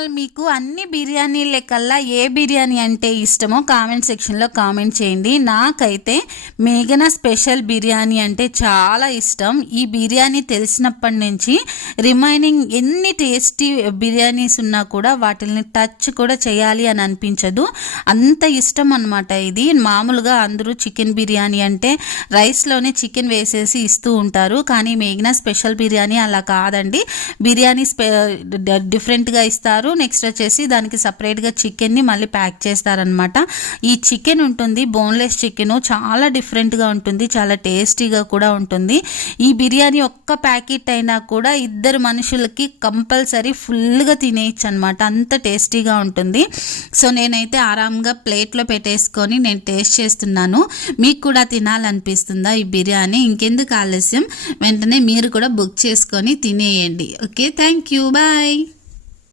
All, మీకు అన్ని బిర్యానీల కల్లా ఏ బిర్యానీ అంటే ఇష్టమో కామెంట్ సెక్షన్లో కామెంట్ చేయండి. నాకైతే మేఘన స్పెషల్ బిర్యానీ అంటే చాలా ఇష్టం. ఈ బిర్యానీ తెలిసినప్పటి నుంచి రిమైనింగ్ ఎన్ని టేస్టీ బిర్యానీస్ ఉన్నా కూడా వాటిని టచ్ కూడా చేయాలి అని అనిపించదు, అంత ఇష్టం అన్నమాట. ఇది మామూలుగా అందరూ చికెన్ బిర్యానీ అంటే రైస్లోనే చికెన్ వేసేసి ఇస్తూ ఉంటారు, కానీ మేఘన స్పెషల్ బిర్యానీ అలా కాదండి. బిర్యానీ డిఫరెంట్గా ఇస్తారు. నెక్స్ట్ వచ్చేసి దానికి సపరేట్గా చికెన్ని మళ్ళీ ప్యాక్ చేస్తారనమాట. ఈ చికెన్ ఉంటుంది, బోన్లెస్ చికెన్, చాలా డిఫరెంట్గా ఉంటుంది, చాలా టేస్టీగా కూడా ఉంటుంది. ఈ బిర్యానీ ఒక్క ప్యాకెట్ అయినా కూడా 2 మనుషులకి కంపల్సరీ ఫుల్గా తినేయచ్చు అనమాట, అంత టేస్టీగా ఉంటుంది. సో నేనైతే ఆరాంగా ప్లేట్లో పెట్టేసుకొని నేను టేస్ట్ చేస్తున్నాను. మీకు కూడా తినాలనిపిస్తుందా ఈ బిర్యానీ? ఇంకెందుకు ఆలస్యం, వెంటనే మీరు కూడా బుక్ చేసుకొని తినేయండి. Okay, thank you, bye.